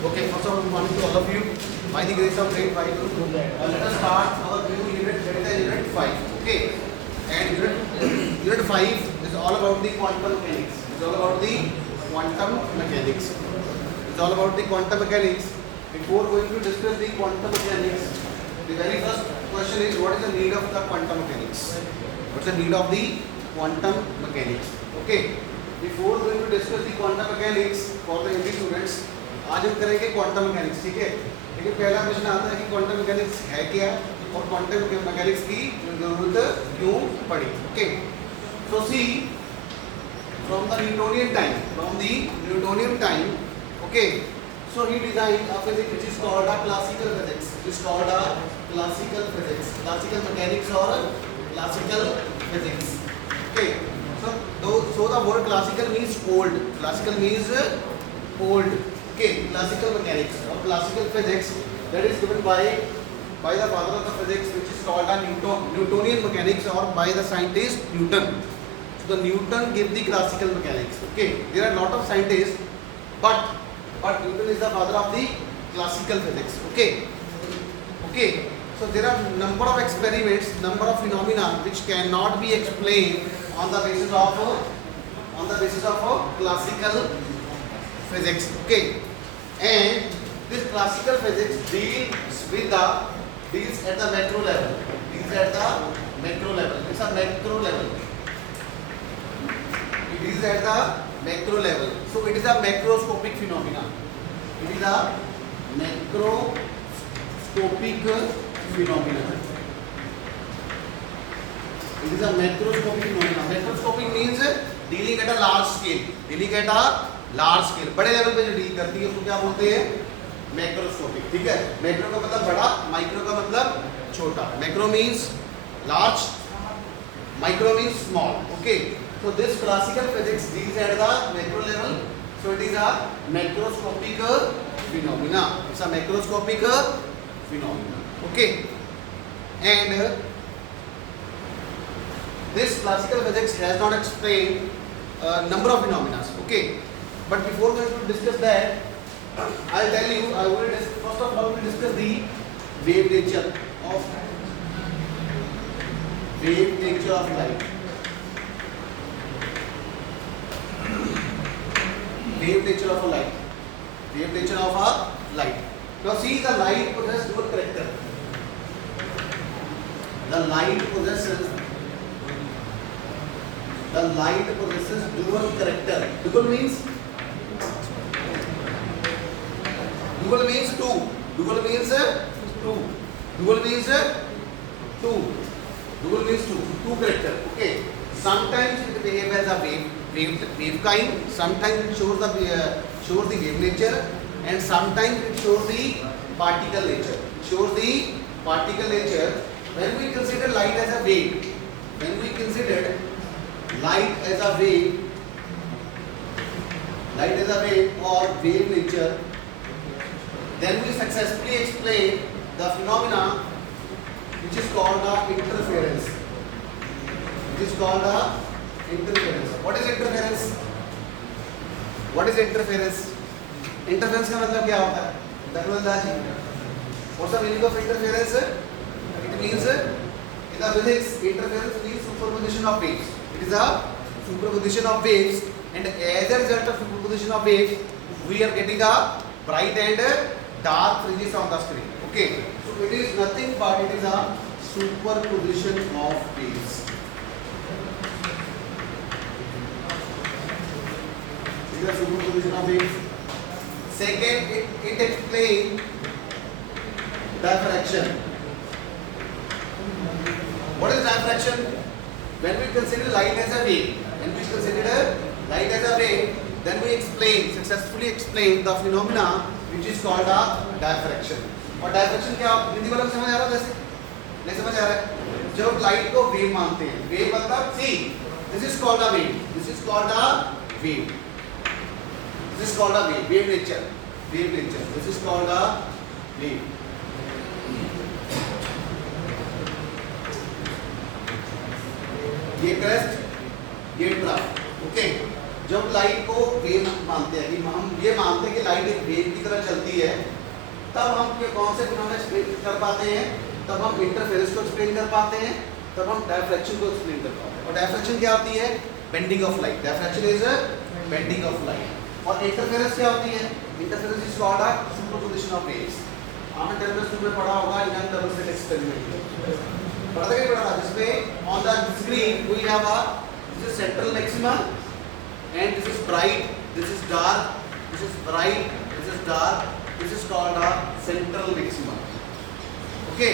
Okay, first of all, good morning to all of you. By the grace of grade 5, let us start our new unit, that is unit 5. Okay, and unit 5 is all about the quantum mechanics. It's all about the quantum mechanics. It's all about the quantum mechanics. Before going to discuss the quantum mechanics, the very first question is, what is the need of the quantum mechanics? What's the need of the quantum mechanics? Okay, before going to discuss the quantum mechanics for the MD students, आज हम करेंगे quantum mechanics. ठीक है, लेकिन पहला question आता है कि क्वांटम मैकेनिक्स है क्या और क्वांटम मैकेनिक्स की जरूरत क्यों पड़ी. Okay, so see from the Newtonian time, okay, so he designed a physics which is called a classical physics. It is called a classical physics, classical mechanics or classical physics. Okay, so the word classical means old. Classical means old. Okay, classical mechanics or classical physics, that is given by the father of the physics, which is called a Newtonian mechanics, or by the scientist Newton. So the Newton gave the classical mechanics. Okay, there are a lot of scientists, but Newton is the father of the classical physics. Okay, so there are number of experiments, number of phenomena which cannot be explained on the basis of classical physics. Okay, and this classical physics deals at the macro level. It's a macro level. It is at the macro level. So it is a macroscopic phenomena. It is a macroscopic phenomena. It is a macroscopic phenomena. Macroscopic means dealing at a large scale. बड़े level पे जो deal करती है उसको क्या बोलते हैं? Macroscopic. ठीक है, मैक्रो का मतलब बड़ा, माइक्रो का मतलब छोटा. Macro means large, micro means small. Okay, so this classical physics deals at the macro level, so it is a macroscopic phenomena. It's a macroscopic phenomena. Okay, and this classical physics has not explained number of phenomena. Okay, but before going to discuss that, I'll tell you, first of all we will discuss the wave nature of light. Wave nature of a light. Now see, the light possesses dual character. The light possesses dual character. Dual means two. Dual means two character. Okay, sometimes it behaves as a wave kind, sometimes it shows the wave nature, and sometimes it shows the particle nature. When we consider light as a wave, or wave nature, then we successfully explain the phenomena which is called interference. What is interference? Interference का मतलब क्या होता है? दखलंदाजी. What's the meaning of interference? It means, in the physics, interference means superposition of waves. It is a superposition of waves, and as a result of superposition of waves, we are getting a bright and dark fringes on the screen. Okay, so it is nothing but it is a superposition of waves. It is a superposition of waves. Second, it explains diffraction. What is diffraction? When we consider light as a wave, then we successfully explain the phenomena which is called a diffraction. और diffraction क्या, हिंदी वाला समझ आ रहा है? वैसे नहीं समझ आ रहा है? जब लाइट को वेव मानते हैं, वेव मतलब see, this is called a wave. Wave nature. This is called a wave. ये crest, ये trough. Okay, जब लाइट को वेव मानते हैं कि हम ये मानते हैं कि लाइट एक वेव की तरह चलती है, तब हम कौन से फिनोमेना एक्सप्लेन कर पाते हैं? तब हम इंटरफेरेंस को एक्सप्लेन कर पाते हैं, तब हम डायफ्रैक्शन को एक्सप्लेन कर पाते हैं। और डायफ्रैक्शन क्या होती है? Bending of light. Diffraction is bending of light. और इंटरफेरेंस क्या होती है? Interference is called a superposition of waves. आपने 10th में पढ़ा होगा इन टर्म्स ऑफ एक्सपेरिमेंट। पढ़ा था कि पढ़ा था? जिसमें on the screen we have a this is central maxima and this is bright, this is dark, this is bright, this is dark, this is called a central maximum. Okay,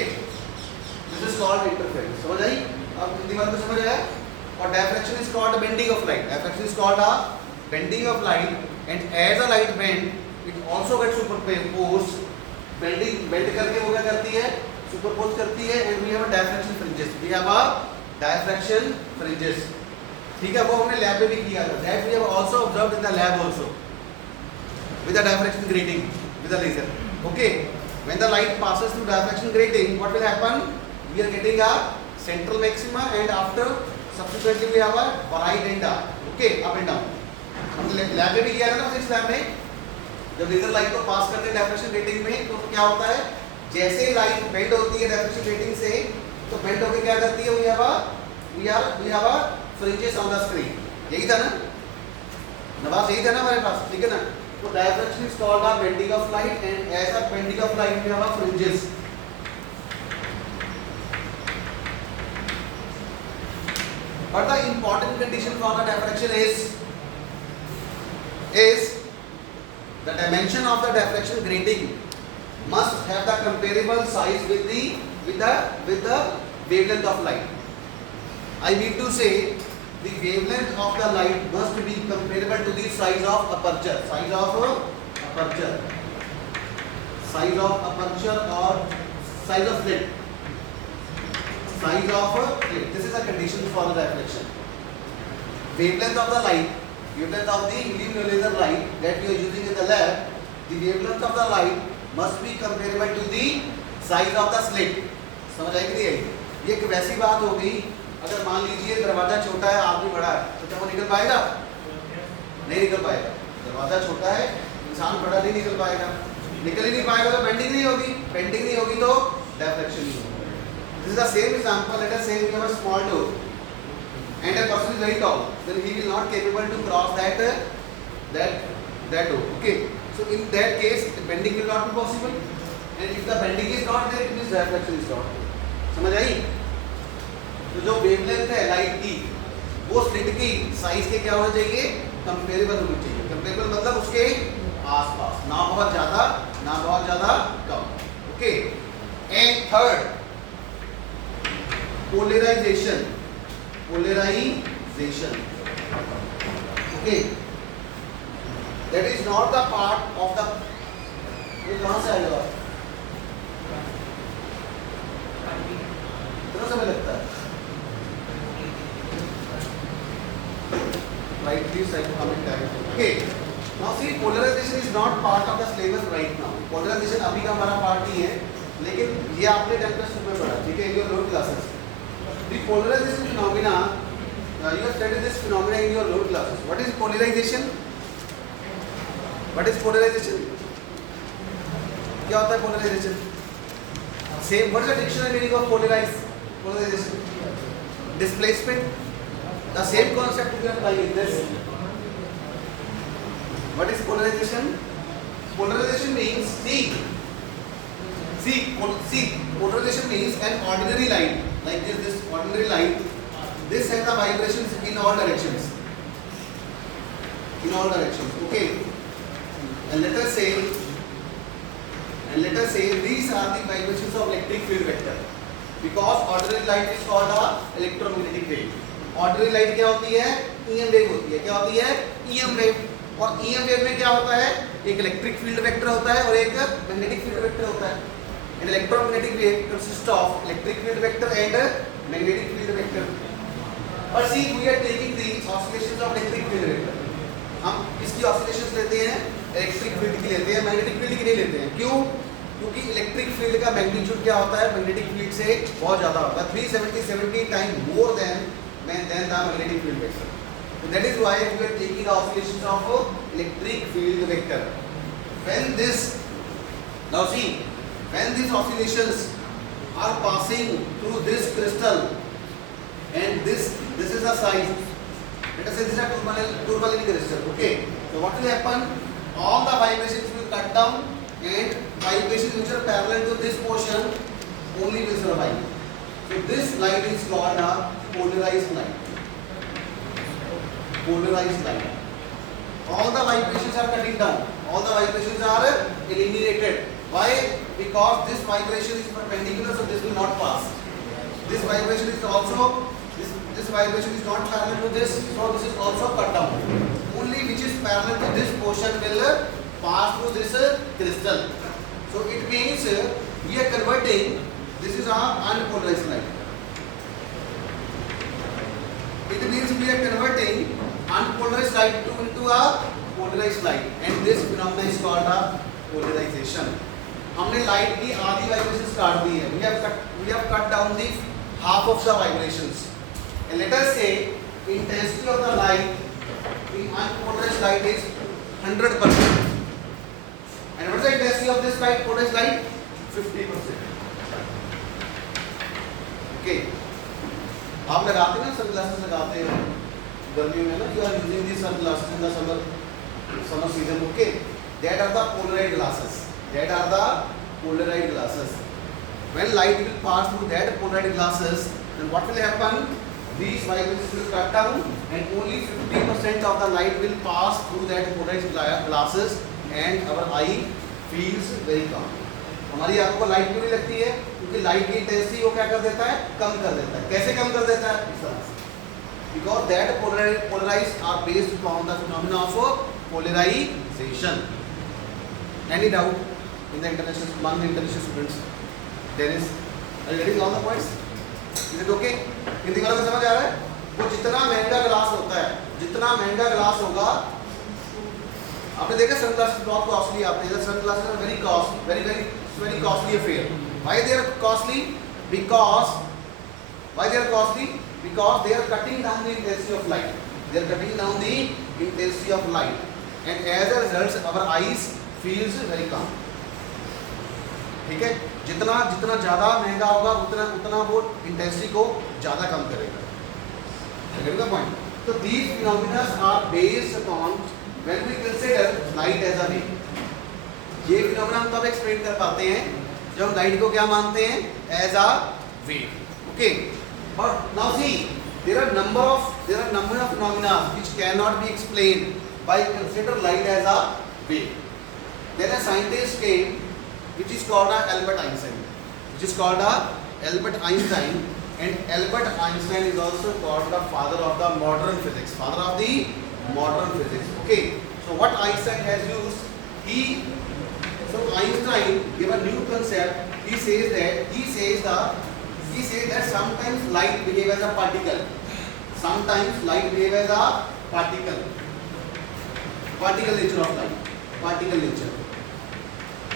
this is called interference. समझ आई? अब हिंदी बात में समझ आया? और diffraction is called a bending of light. Diffraction is called a bending of light, and as a light bend, it also gets superposed. Bend करके वो क्या करती है? Superpose करती है, and we have a diffraction fringes. We have a diffraction fringes. ठीक है, वो हमने लैब में भी किया था। That we have also observed in the lab also with the diffraction grating with the laser. Okay, when the light passes through diffraction grating, what will happen? We are getting a central maxima, and after subsequently we have a bright and dark. Okay, up and down. हमने lab में भी किया था ना physics lab में, जब laser light को पास करते हैं डायफ्रैक्शन ग्रेटिंग में, तो क्या होता है? जैसे लाइट बेंड होती है डायफ्रैक्शन ग्रेटिंग से, तो बेंड होकर क्या करती है? we have a fringes on the screen. यही था ना नवाज? यही था ना हमारे पास? ठीक है ना? तो diffraction is called a bending of light, and as a bending of light we have a fringes. But the important condition for the diffraction is the dimension of the diffraction grating must have the comparable size with the wavelength of light. I mean to say the wavelength of the light must be comparable to the size of aperture. Size of aperture or size of slit. Size of slit. This is a condition for the diffraction. Wavelength of the light, wavelength of the helium laser light that you are using in the lab, the wavelength of the light must be comparable to the size of the slit. समझ आई कि नहीं? ये एक वैसी बात हो गई, अगर मान लीजिए दरवाजा छोटा है, आदमी बड़ा है, तो क्या वो निकल पाएगा? नहीं निकल पाएगा। दरवाजा छोटा है, इंसान बड़ा नहीं निकल पाएगा। निकल ही नहीं पाएगा तो बेंडिंग नहीं होगी, बेंडिंग नहीं होगी तो डायफ्रैक्शन नहीं होगा। This is the same example. Let us say we have a small door and a person is very tall, then he will not capable to cross that door. Okay, so in that case the bending will not be possible, and if the bending is not there, it means diffraction is not there. समझ आई? तो जो wavelength है light की, वो slit की size के क्या होना चाहिए? कंपेरेबल होनी चाहिए। कंपेरेबल मतलब उसके आसपास, ना बहुत ज्यादा कम। Okay, and third, polarization. Okay, that is not the part of the. ये कहाँ से आएगा? कितना समय लगता है? Right, please try to comment that. Okay, now see, polarization is not part of the syllabus right now. Polarization अभी का हमारा पार्ट नहीं है, लेकिन ये आपने 10th में पढ़ा, ठीक है, in your lower classes. The polarization phenomena, you have studied this phenomena in your lower classes. What is polarization? What is polarization? क्या होता है polarization? Same. What is the dictionary meaning of polarization? Displacement. The same concept we are applying this. What is polarization? Polarization means polarization means an ordinary line. Like this ordinary line, this has the vibrations in all directions. Okay, and let us say these are the vibrations of electric field vector, because ordinary light is called a electromagnetic wave. Ordinary light क्या होती है? EM wave होती है। क्या होती है? EM wave. और EM wave में क्या होता है? एक इलेक्ट्रिक फील्ड वेक्टर होता है और एक मैग्नेटिक फील्ड वेक्टर होता है। An electromagnetic wave consists of electric field vector and magnetic field vector. But see, we are taking the oscillations of electric field vector. हम इसकी oscillations लेते हैं, इलेक्ट्रिक फील्ड की लेते हैं, मैग्नेटिक फील्ड की नहीं लेते हैं। क्यों? क्योंकि इलेक्ट्रिक फील्ड का मैग्नीट्यूड क्या होता है? मैग्नेटिक फील्ड से बहुत ज़्यादा होता है, 370 time more than the magnetic field vector. So that is why we are taking the oscillations of electric field vector. When this, now see, when these oscillations are passing through this crystal, and this is the size. Let us say this is a tourmaline crystal. Okay. So what will happen? All the vibrations will cut down, and vibrations which are parallel to this portion only will survive. So this light is called a polarized light. Polarized light. All the vibrations are cutting down. All the vibrations are eliminated. Why? Because this vibration is perpendicular, so this will not pass. This vibration is also, this vibration is not parallel to this, so this is also cut down. Only which is parallel to this portion will pass through this crystal. So it means we are converting, this is our unpolarized light. It means we are converting unpolarized light into a polarized light, and this phenomenon is called a polarization. हमने light की आधी vibrations काट दी है. We have cut down the half of the vibrations. And let us say intensity of the light in unpolarized light is 100%. And what is the intensity of this light, polarized light? 50%. Okay. आप लगाते हैं ना, sunglasses लगाते हैं गर्मियों में ना. You are using these sunglasses in the summer season. Okay. That are the polarized glasses. That are the polarized glasses. When light will pass through that polarized glasses, then what will happen? These vibrations will cut down, and only 50% of the light will pass through that polarized glasses, and our eye feels very calm. हमारी आंखों को light क्यों नहीं लगती है? क्योंकि light की intensity वो क्या कर देता है? कम कर देता है. कैसे कम कर देता है? इस तरह से. Because that polarized are based upon the phenomena of polarization. Any doubt in the international, among the international students? There is. Are you getting all the points? Is it okay? Hindi वालों को समझ आ रहा है? वो जितना महंगा ग्लास होता है, जितना महंगा ग्लास होगा, आपने देखा सनग्लासेस बहुत कॉस्टली आते हैं. Sunglasses are very costly, very costly affair. Why they are costly? Because why they are costly? Because they are cutting down the intensity of light. They are cutting down the intensity of light, and as a result, our eyes feels very calm. ठीक है. जितना ज़्यादा महंगा होगा उतना वो intensity को ज़्यादा कम करेगा. Get the point? So these phenomena are based upon when we consider light as a wave. ये phenomena हम तब एक्सप्लेन कर पाते हैं जब हम लाइट को क्या मानते हैं? As a wave. Okay. But now see, there are number of phenomena which cannot be explained by consider light as a wave. Then a scientist came, which is called Albert Einstein. And Albert Einstein is also called the father of the modern physics. Okay. So what Einstein has used, Einstein gave a new concept. He says that sometimes light behaves as a particle. Particle nature of light. Particle nature.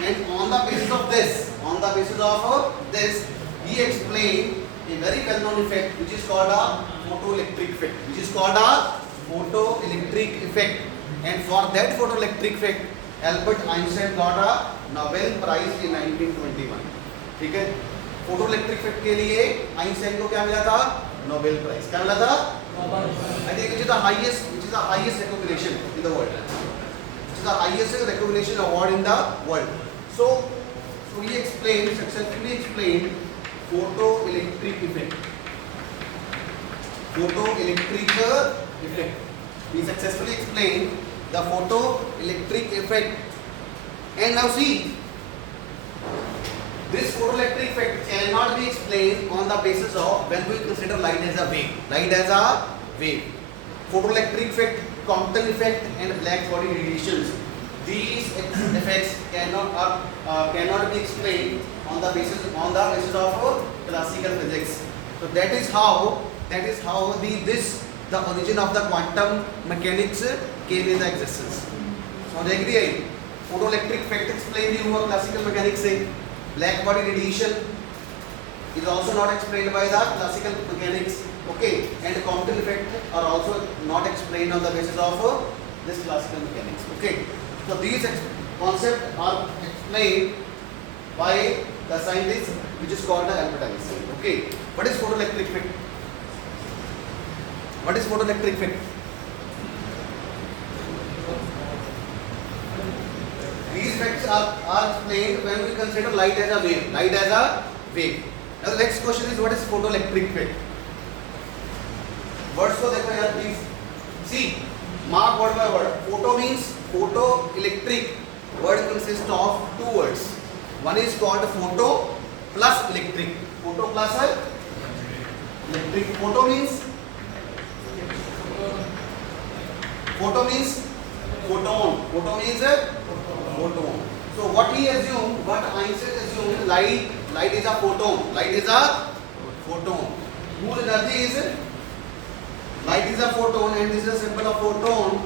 And on the basis of this, he explained a very well-known effect which is called a photoelectric effect. And for that photoelectric effect, Albert Einstein got a Nobel Prize in 1921. ठीक है. Photoelectric effect के लिए Einstein को क्या मिला था? Nobel prize. क्या मिला था? I think which is the highest recognition in the world. Which is the highest recognition award in the world. So he successfully explained photoelectric effect. He successfully explained the photoelectric effect. And now see, this photoelectric effect cannot be explained on the basis of when we consider light as a wave. Photoelectric effect, Compton effect, and black body radiations. These effects cannot be explained on the basis of classical physics. So that is how the origin of the quantum mechanics came into existence. So देख रही है, photoelectric effect explain नहीं हुआ classical mechanics से. Black body radiation is also not explained by the classical mechanics. Okay, and Compton effect are also not explained on the basis of this classical mechanics. Okay, so these concepts are explained by the scientist which is called the Albert Einstein. Okay, what is photoelectric effect? What is photoelectric effect? These effects are explained when we consider light as a wave. Light as a wave. Now the next question is, what is photoelectric effect? Words को देखो यार please. See, mark word by word. Photo means photoelectric. Word consists of two words. One is called photo plus electric. Photo plus electric. Photo means photon. Photon means photon. So what he assumed, what Einstein assumed, light is a photon. Light is a photon. Whose energy is light is a photon, and this is a symbol of photon.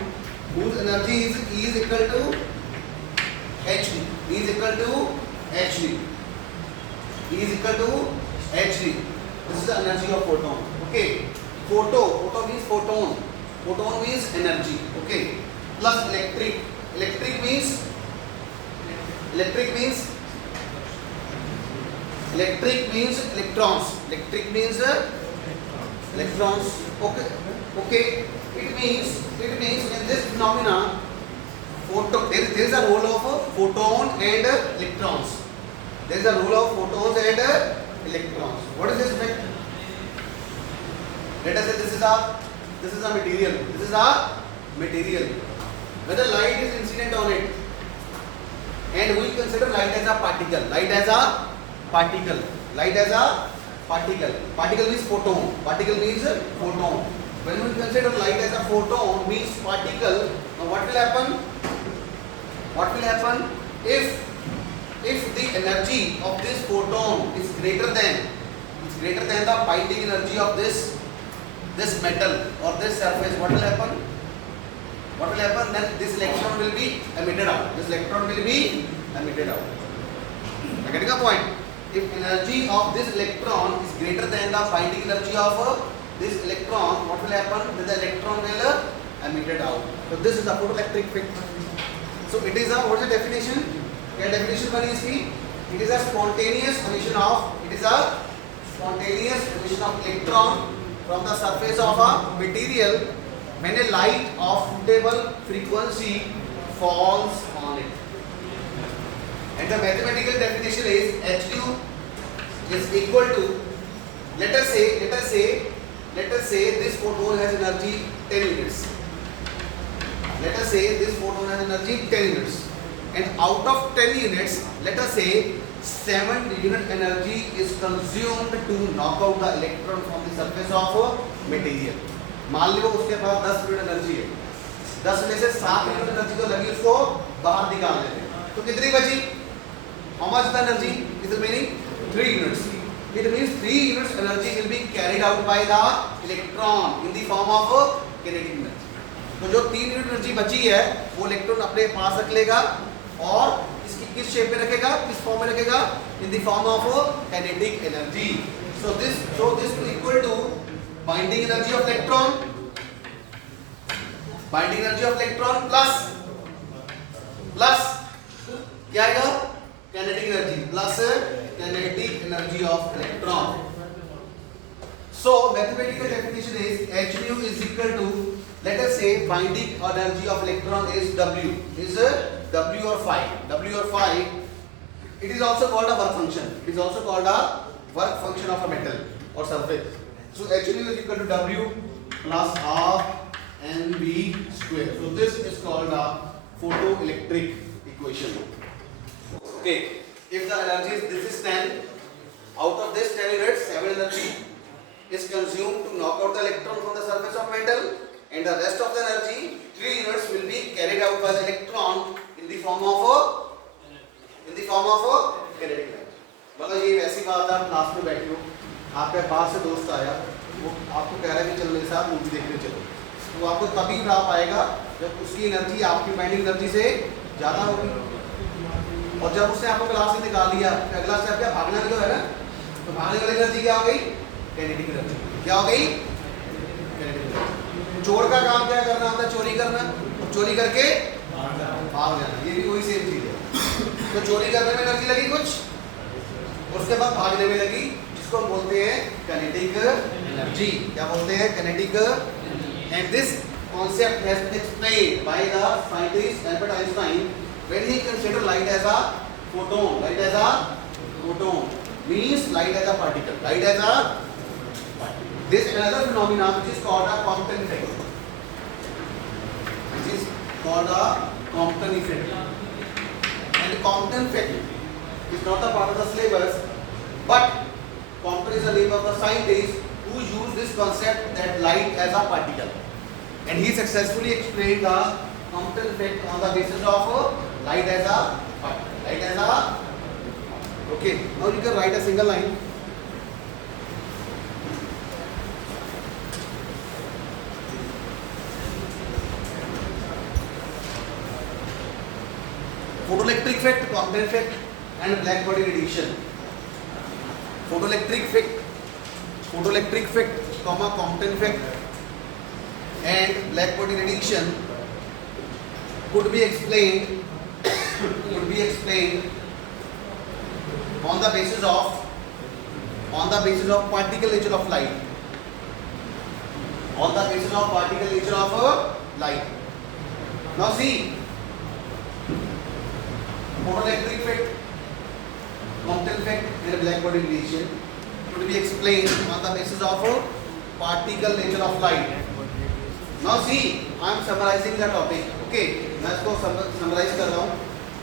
Whose energy is E is equal to hd. E is equal to hd. E is equal to hd. This is the energy of photon. Okay. Photo means photon. Photon means energy. Okay. Plus electric. Electric means electrons. Electric means electrons. Okay. It means in this phenomena, there is a role of photon and electrons. There is a role of photons and electrons. What is this effect? Let us say this is a material. This is a material. Whether light is incident on it, and we consider light as a particle. Light as a particle. Particle means photon. Particle means photon. When we consider light as a photon means particle, now what will happen? What will happen if the energy of this photon is greater than the binding energy of this metal or this surface? What will happen? Then this electron will be emitted out. Getting a point? If energy of this electron is greater than the binding energy of this electron, what will happen? Then the electron will emitted out. So this is the photoelectric effect. So it is a, what is the definition? क्या definition बनी इसकी? It is a spontaneous emission of electron from the surface of a material when a light of suitable frequency falls on it. And the mathematical definition is HU is equal to, let us say this photon has energy 10 units. Let us say this photon has energy 10 units, and out of 10 units, let us say 7 unit energy is consumed to knock out the electron from the surface of material. मान लो उसके पास 10 unit energy है, 10 में से 7 unit energy तो लगी उसको बाहर निकालने में, तो कितनी बची? How much the energy is remaining? 3 units. It means 3 units energy will be carried out by the electron in the form of kinetic energy. तो जो 3 यूनिट एनर्जी बची है वो इलेक्ट्रॉन अपने पास रख लेगा और इसकी किस शेप में रखेगा, किस फॉर्म में रखेगा? In the form of kinetic energy. So this is equal to binding energy of electron plus क्या आएगा? Kinetic energy plus kinetic energy of electron. So mathematical definition is HU is equal to, let us say binding energy of electron is W, is W or phi. It is also called a work function. It is also called a work function of a metal or surface. So HU is equal to W plus half NV square. So this is called a photoelectric equation. Okay, if the energy is, this is 10, out of this 10 units, 7 energy is consumed to knock out the electron from the surface of metal, and the rest of the energy, 3 units, will be carried out by the electron in the form of kinetic energy. मतलब ये वैसी बात है, आप class में बैठे हो, आपके पास से दोस्त आया, वो आपको कह रहा है कि चलो मेरे साथ मूवी देखने चलो, तो आपको तभी प्राप्त आएगा जब उसकी एनर्जी आपकी बाइंडिंग एनर्जी से ज़्यादा होगी, और जब उसने आपको क्लास से निकाल लिया, अगला स्टेप क्या? भागने वाली तो है ना, तो भागने वाली एनर्जी क्या हो गई? Kinetic energy. क्या हो गई? चोर का काम क्या करना होता है? चोरी करना, और चोरी करके भाग जाना, ये भी वही सेम चीज है। तो चोरी करने में एनर्जी लगी कुछ, और उसके बाद भागने में लगी, जिसको हम बोलते हैं काइनेटिक एनर्जी। क्या बोलते हैं? Kinetic. And this concept has been explained by the scientist Albert Einstein when he considered light as a photon. Light as a photon means light as a particle. Light as a particle. This another phenomenon which is called a Compton effect. Which is called a Compton effect. And Compton effect is not a part of the syllabus, but Compton is the name of the scientist who used this concept that light as a particle. And he successfully explained the Compton effect on the basis of light as a particle. Light as a. Okay. Now you can write a single line. Photoelectric effect, Compton effect, and black body radiation. Photoelectric effect, comma Compton effect, and black body radiation could be explained on the basis of particle nature of light. On the basis of particle nature of light. Now see, photoelectric effect, Compton effect, and black body radiation could be explained on the basis of particle nature of light. Now see, I am summarizing the topic. Okay, मैं इसको summarize कर रहा हूँ.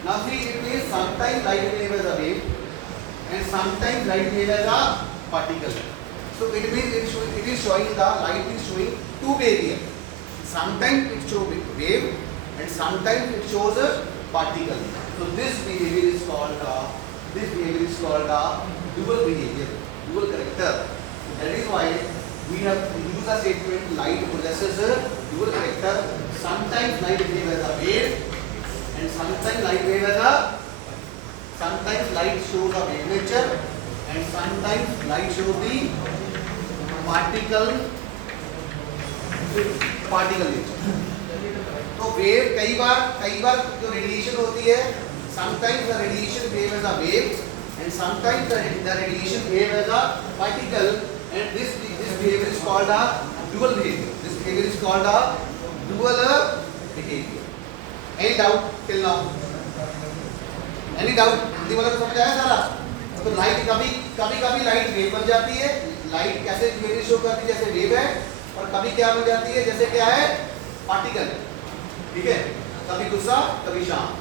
Now see, it means sometimes light wave as a wave, and sometimes light wave as a particle. So it means it is showing the light is showing two behavior. Sometimes it shows wave, and sometimes it shows a particle. So this behavior is called a dual behavior, dual character. That is why we have used the statement light possesses a dual character. Sometimes light wave as a wave, and sometimes light wave as a. Sometimes light shows a wave nature, and sometimes light shows the particle nature. तो wave कई बार जो radiation होती है, sometimes the radiation wave as a wave, and sometimes the radiation wave as a particle, and this behavior is called a dual behavior. This behavior is called a dual behavior. Any doubt till now? Any doubt? Hindi वाला को समझ आया सारा? तो light कभी light wave बन जाती है. लाइट कैसे वेव शो करती है? जैसे वेव है, और कभी क्या बन जाती है? जैसे क्या है? पार्टिकल. ठीक है? कभी गुस्सा, कभी शांत.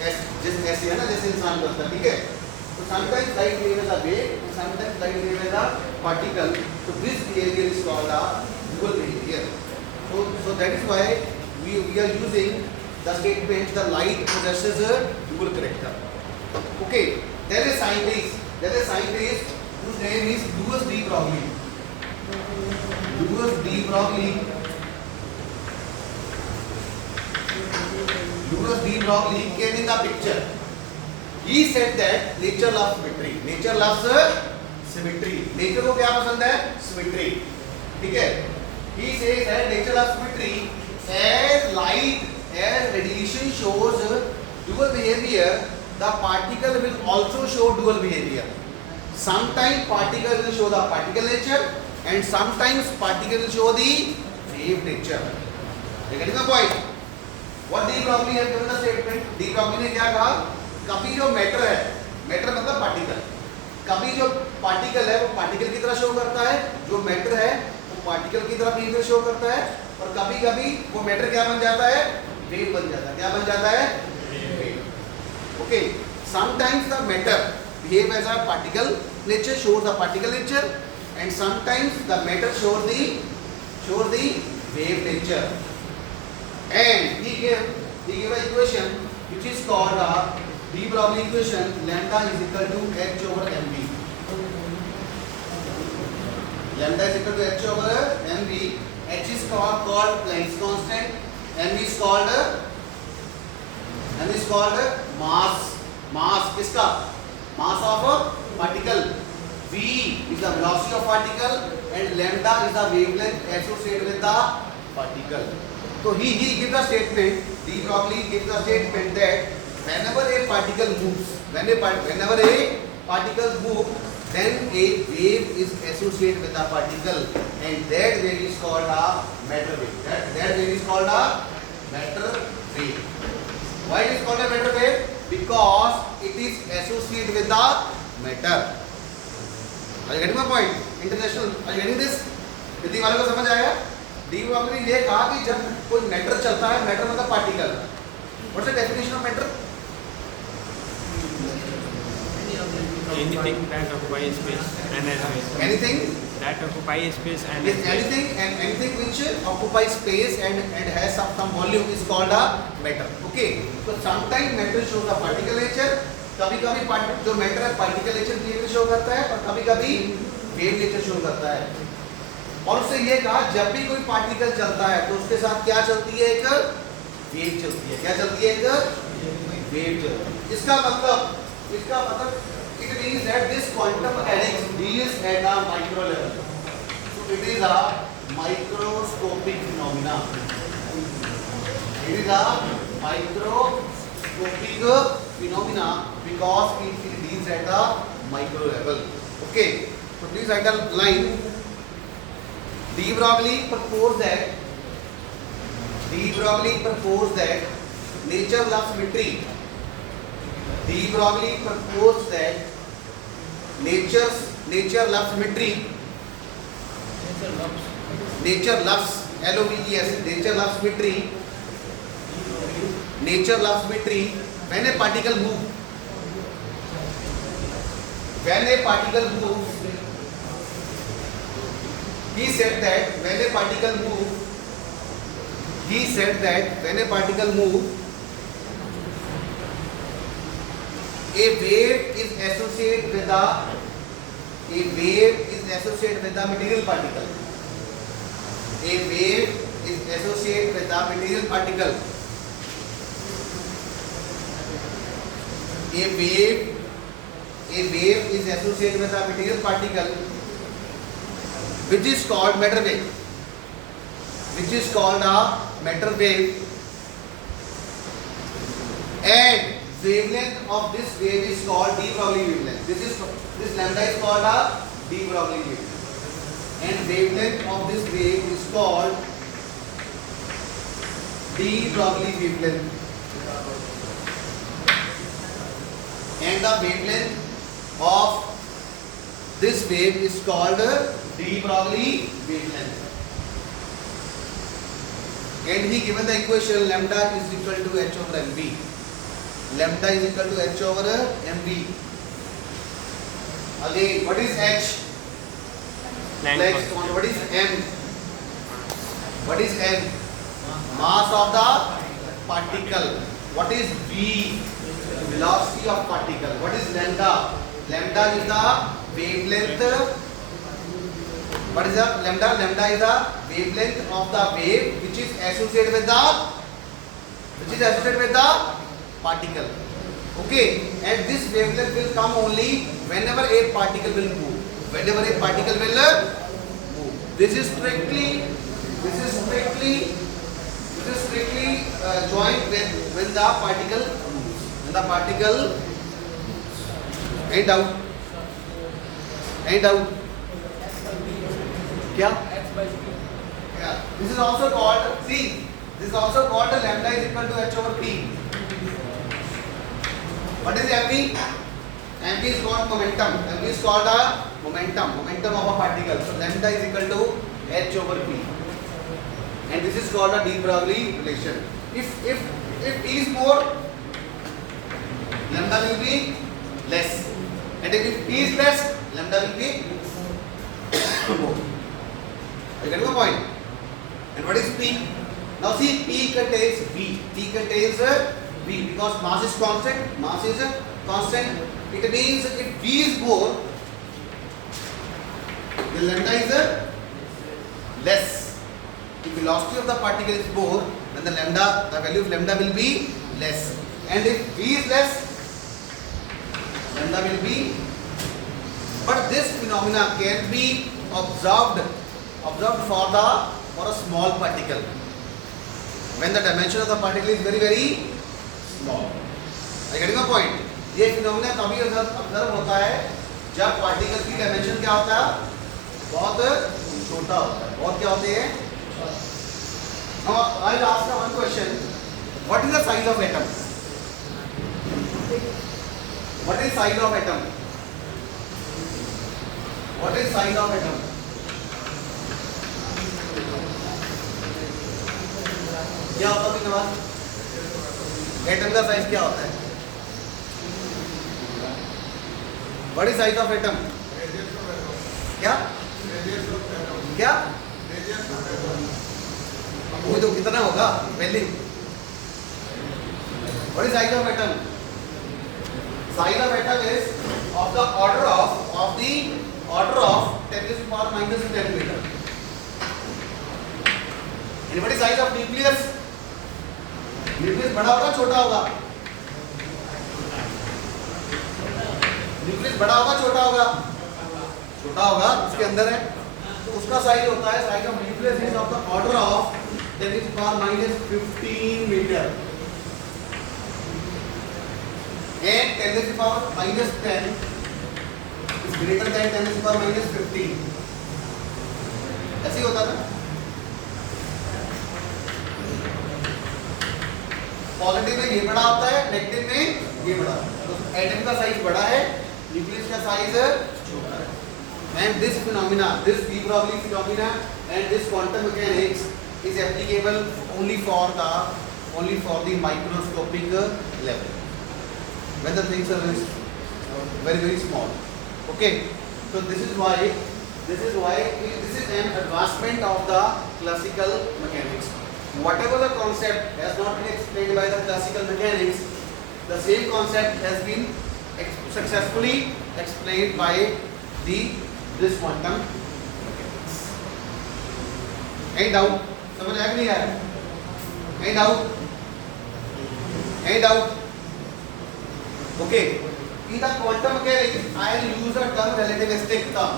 ऐसे है ना, जैसे इंसान करता है. ठीक है? So sometimes light wave is a wave, and sometimes light wave is a particle. So this behavior is called a dual behavior. So that is why we are using the statement the light possesses a dual character. Okay, there is scientist whose name is Louis de Broglie. Louis de Broglie came in the picture. He said that nature loves symmetry. Nature loves symmetry. Nature को क्या पसंद है? Symmetry. ठीक है? He says that nature loves symmetry. As radiation shows dual behavior, the particle will also show dual behavior. Sometimes particle will show the particle nature, and sometimes particle will show the wave nature. You getting the point? What de Broglie has given the statement? De Broglie ने क्या कहा? कभी जो matter है, matter मतलब particle, कभी जो particle है वो पार्टिकल की तरह शो करता है, जो मैटर है वो पार्टिकल की तरह बिहेवियर शो करता है, और कभी कभी वो मैटर क्या बन जाता है? वेव बन जाता है. क्या बन जाता है? Wave. Okay, sometimes the matter behave as a particle nature, shows the particle nature, and sometimes the matter shows the wave nature. And he gave an equation which is called a de Broglie equation. Lambda is equal to h over mv. Lambda is equal to h over mv. H is called Planck's constant. mv is called mass. Mass किसका? Mass of a particle. v is the velocity of particle, and lambda is the wavelength associated with the particle. So he gives the statement, de Broglie gives the statement that whenever a particle moves, whenever a particle moves, then a wave is associated with the particle, and that wave is called a matter wave. That wave is called a matter wave. Why it is called a matter wave? Because it is associated with the matter. Are you getting my point? International, are you getting this? Hindi वालों को समझ आएगा? De Broglie ये कहा कि जब कोई matter चलता है, मैटर मतलब particle. What's the definition of matter? Anything that occupies space and has space. Anything That occupies space and is has space. anything which occupies space and has some volume is called a matter. Okay. So sometimes matter shows the particle nature. कभी-कभी जो matter है particle nature behaviour show करता है और कभी-कभी wave nature show करता है. और उससे ये कहा जब भी कोई पार्टिकल चलता है तो उसके साथ क्या चलती है? एक वेव चलती है. क्या चलती है? एक वेव चलती है. इसका मतलब it means that this quantum mechanics deals at a micro level. So it is a microscopic phenomena. It is a microscopic phenomena because it deals at the micro level. Okay. So please write a line. De Broglie proposed that nature loves symmetry. De Broglie proposed that nature loves symmetry. Nature loves LOVES. Nature loves symmetry. Nature loves symmetry. When a particle moves. When a particle moves. He said that when a particle moves. He said that when a particle moves. A wave is associated with the material particle. A wave is associated with the material particle. A wave is associated with the material particle, which is called matter wave. Which is called a matter wave, and wavelength of this wave is called de Broglie wavelength. This lambda is called a de Broglie wavelength, and wavelength of this wave is called de Broglie wavelength, and the wavelength of this wave is called de Broglie wavelength. And he given the equation lambda is equal to h over mv. Lambda is equal to h over mv. Again, what is h? Next one, what is m? What is m? Mass of the particle. What is v? Velocity of particle. What is lambda? Lambda is the wavelength. What is the lambda? Lambda is the wavelength of the wave which is associated with the particle. Okay, and this wavelength will come only whenever a particle will move. Whenever a particle will move. This is strictly joined with when the particle moves. When the particle and out. क्या? Yeah. This is also called lambda is equal to h over p. What is mv? Mv is called momentum. Mv is called a momentum of a particle. So lambda is equal to h over p, and this is called a de Broglie relation. If p is more, lambda will be less, and if p is less, lambda will be more. You get my point? And what is P? Now see, P contains V. P contains V because mass is constant. Mass is constant. It means if V is more, the lambda is less. If velocity of the particle is more, then the value of lambda will be less. And if V is less, lambda will be. But this phenomena can be observed for the or a small particle. When the dimension of the particle is very very small. Are you getting my point? ये phenomena तभी observe होता है जब particle की dimension क्या होता है, बहुत छोटा होता है. बहुत क्या होते हैं? Now I'll ask you one question. What is the size of atom? What is size of atom? What is size of atom? क्या होता है नवाज? एटम का साइज क्या होता है? What is size of atom? क्या? क्या? वो तो कितना होगा? पहले What is size of atom? Size of atom is of the order of 10 to the power minus 10 meter. Anybody size of nucleus? Nucleus बड़ा होगा छोटा होगा? Nucleus बड़ा होगा छोटा होगा? छोटा होगा, इसके अंदर है. तो उसका साइज होता है, size of nucleus is of the order of 10 to the power minus 15 meter. And 10 to the power minus 10 is greater than 10 to the power minus 15. ऐसे ही होता था. पॉजिटिव में ये बड़ा होता है, नेगेटिव में ये बड़ा. तो एटम का साइज बड़ा है, न्यूक्लियस का साइज छोटा है. And this phenomena, this de Broglie phenomena and this quantum mechanics is applicable only for the microscopic level, when the things are very very small. Okay, so this is an advancement of the classical mechanics. Whatever the concept has not been explained by the classical mechanics, the same concept has been successfully explained by this quantum mechanics. Any doubt? समझ आया कि नहीं आया? Any doubt? Any doubt? Okay. In the quantum mechanics, I will use the term relativistic term.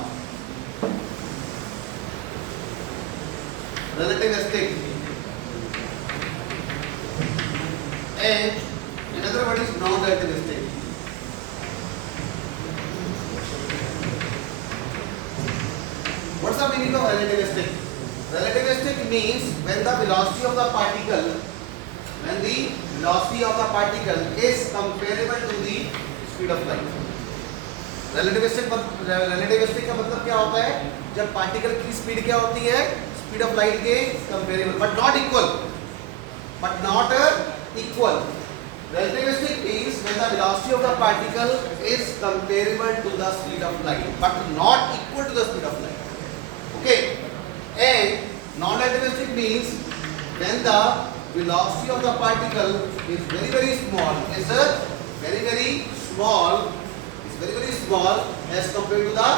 Relativistic. And another word is non-relativistic. What's the meaning of relativistic? Relativistic means when the velocity of the particle is comparable to the speed of light. Relativistic का मतलब क्या होता है? जब particle की speed क्या होती है? स्पीड ऑफ लाइट के comparable, but not equal. Relativistic means when the velocity of the particle is comparable to the speed of light, but not equal to the speed of light. Okay, and non-relativistic means when the velocity of the particle is very very small, as compared to the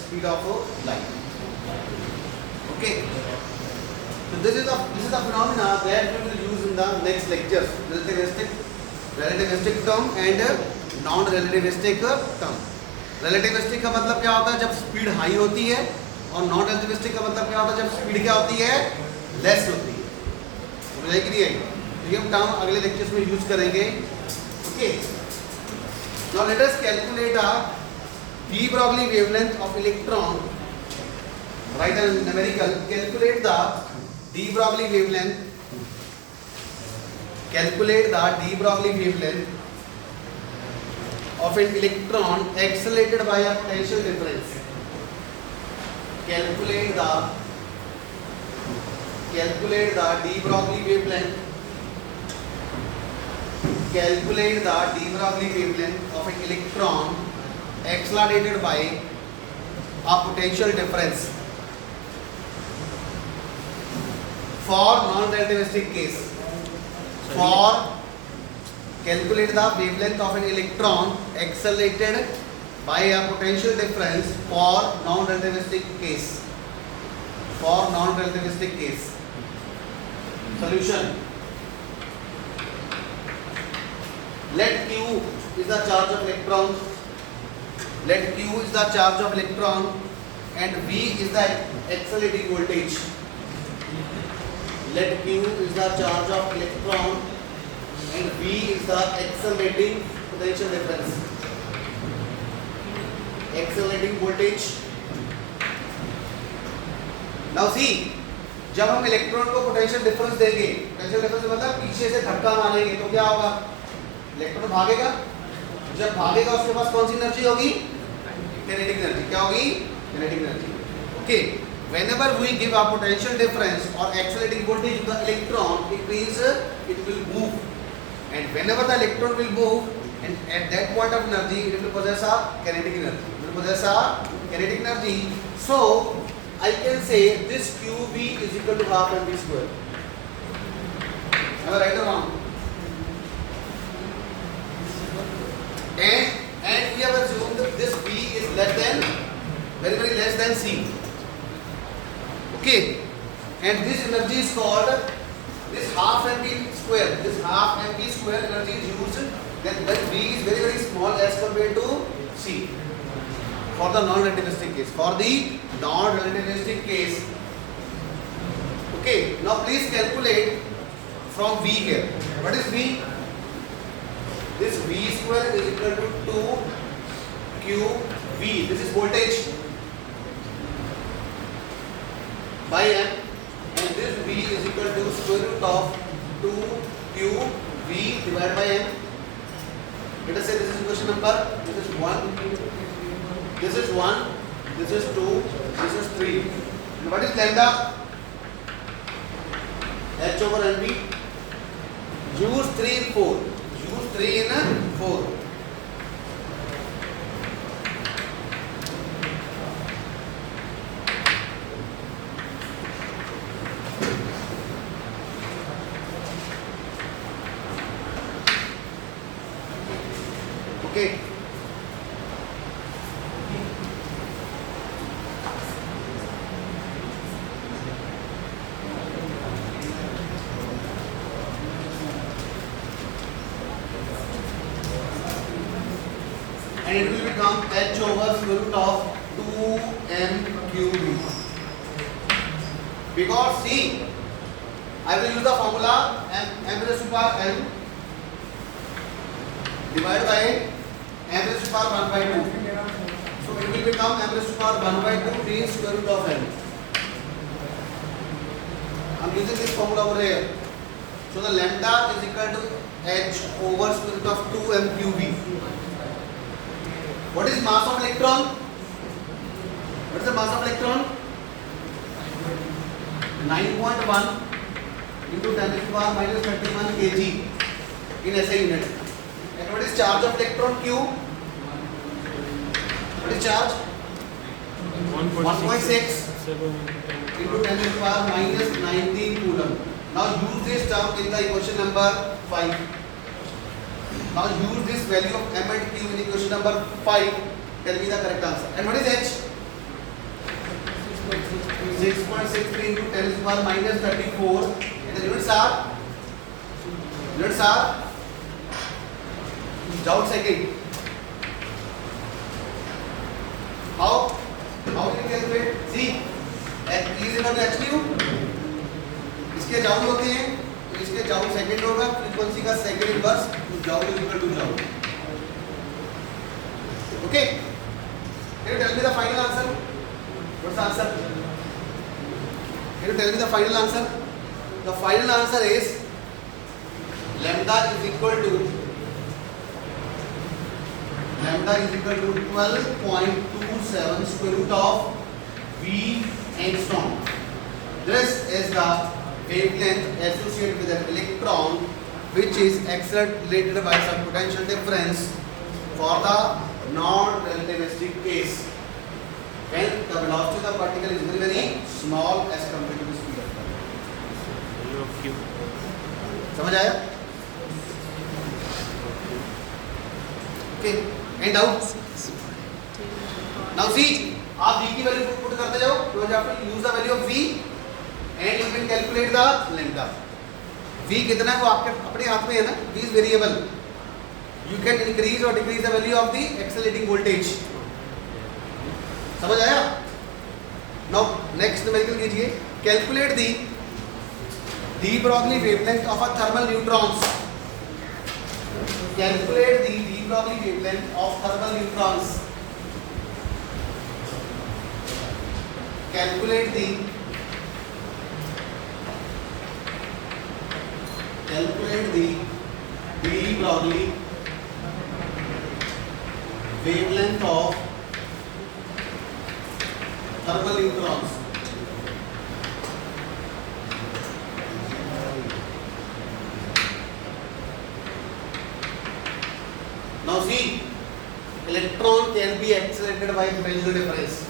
speed of light. Okay, so this is the phenomena that we will use in the next lectures: relativistic term and non-relativistic term. Relativistic का मतलब क्या होता है? जब speed high होती है. और non relativistic का मतलब क्या होता है? जब स्पीड क्या होती है? लेस होती है. समझ आई कि नहीं आई? तो ये हम टर्म अगले लेक्चर्स में यूज करेंगे. Okay, now let us calculate the de Broglie wavelength of electron. Write a numerical. Calculate the de Broglie wavelength. Calculate the de Broglie wavelength of an electron accelerated by a potential difference. Calculate the de Broglie wavelength. Calculate the de Broglie wavelength of an electron accelerated by a potential difference for non-relativistic case. Calculate the wavelength of an electron accelerated by a potential difference for non-relativistic case. Solution. Let Q is the charge of electron. And V is the accelerating voltage. let Q is the charge of electron and V is the accelerating potential difference, accelerating voltage. Now see, जब हम electron को potential difference देंगे, potential difference मतलब पीछे से धक्का मारेंगे तो क्या होगा, इलेक्ट्रॉन भागेगा, जब भागेगा उसके पास कौन सी एनर्जी होगी, kinetic energy. क्या होगी, kinetic energy. Okay, whenever we give a potential difference or accelerating voltage to the electron, it means it will move, and whenever the electron will move, and at that point of energy it will possess a kinetic energy, it will possess a kinetic energy. So I can say this QV is equal to half mv square. Am I right or wrong? And we have assumed that this V is less than, very less than C. Okay, and this energy is called, this half mv square. This half mv square energy is used when V is very small as compared to C. For the non-relativistic case. For the non-relativistic case. Okay, now please calculate from V here. What is V? This V square is equal to 2QV. This is voltage by M, and this V is equal to square root of 2QV divided by M. Let us say this is equation number. This is 1. This is 1. This is 2. This is 3. And what is lambda? H over NV. Use 3 in 4. Use 3 in 4. Okay. And it will become H over square root of 2mqv. Because see, I will use the formula m raised to power n divided by m raised to power 1 by 2. So it will become m raised to power 1 by 2 times square root of n. I am using this formula over here. So the lambda is equal to h over square root of 2mqv. What is mass of electron? What is the mass of electron? 9.1 into 10 to the power minus 31 kg in SI unit. And what is charge of electron Q? What is charge? 1.6 into 10 to the power minus 19 coulomb. Now use this term in the equation number 5. Now use this value of m and q in equation number 5. Tell me the correct answer. And what is h? 6.63 into 10 to the power minus 34. And the units are joule second. How do you calculate? See, h is equal to hq. इसके joule होते हैं, तो इसके joule second होगा, frequency का second inverse. Joule is equal to joule. Okay. Can you tell me the final answer? What's the answer? Can you tell me the final answer? The final answer is lambda is equal to 12.27 square root of V angstrom. This is the wavelength associated with an electron, which is accelerated by some potential difference for the non-relativistic case when the velocity of the particle is very small as compared to the speed of light. समझ आया? Okay. Any doubt? Now see, आप V की value put करते जाओ, you have to use the value of V and you can calculate the lambda. V कितना है वो आपके अपने हाथ में है ना. V is variable. You can increase or decrease the value of the accelerating voltage. समझ आया? Now next न्यूमेरिकल कीजिए. Calculate the de Broglie wavelength of a thermal neutrons. Calculate the de Broglie wavelength of thermal neutrons. Calculate the de Broglie wavelength of thermal neutrons. Now see, electron can be accelerated by potential difference.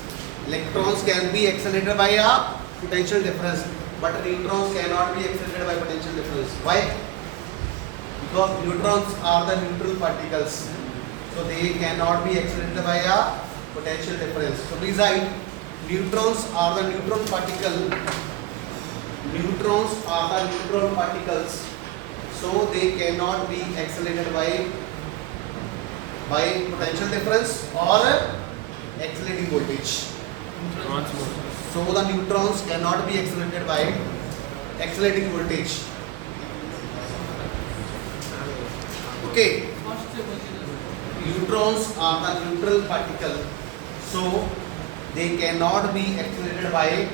Electrons can be accelerated by a potential difference, but neutrons cannot be accelerated by potential difference. Why? Because neutrons are the neutral particles, so they cannot be accelerated by a potential difference. So please write, neutrons are the neutron particle. Neutrons are the neutron particles, so they cannot be accelerated by potential difference or accelerating voltage. So the neutrons cannot be accelerated by accelerating voltage. Okay. Neutrons are the neutral particle, so they cannot be accelerated by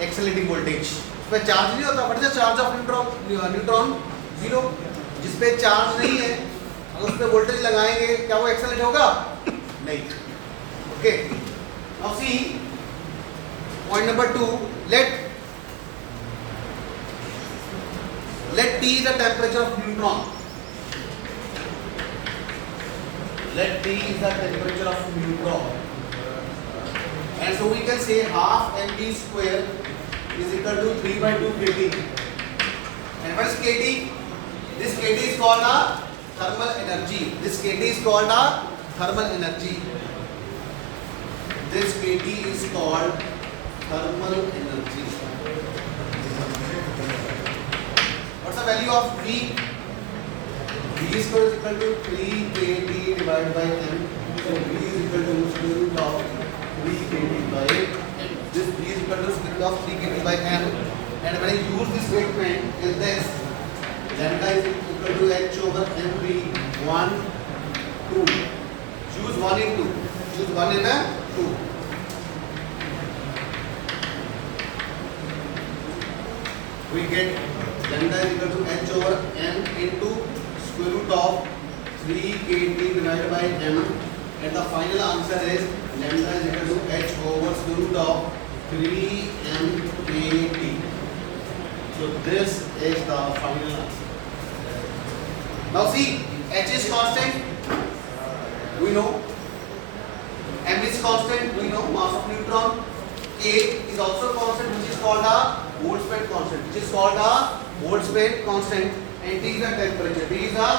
accelerating voltage. इस पे charge नहीं होता, what is the charge of neutron? Zero. जिस पे charge नहीं है अगर उस पे वोल्टेज लगाएंगे क्या वो एक्सेलरेट होगा? नहीं. Okay. Now see point number 2. Let T is the temperature of neutron. Let T is the temperature of neutron. And so we can say half mv square is equal to 3 by 2 kT. And what is kT? This kT is called a thermal energy. This kT is called a thermal energy. This kT is called thermal energy. What's the value of V? V square is equal to 3 kT divided by m. So V is equal to square root of 3 kT by m. This V is equal to square root of 3 kT by m. And when I use this statement in this, lambda is equal to h over mv 1, 2. Choose 1 in 2. Choose 1 in a 2. We get lambda is equal to h over m into square root of 3 kT divided by m, and the final answer is lambda is equal to h over square root of 3 m kT. So this is the final answer. Now see, h is constant, we know. M is constant, we know, mass of neutron. K is also constant, which is called a Boltzmann constant, and T is the temperature. T is the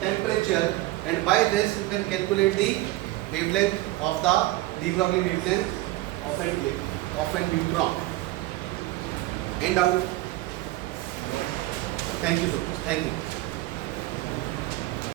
temperature, and by this you can calculate the wavelength of the de Broglie wavelength of a neutron. End out. Thank you so much. Thank you.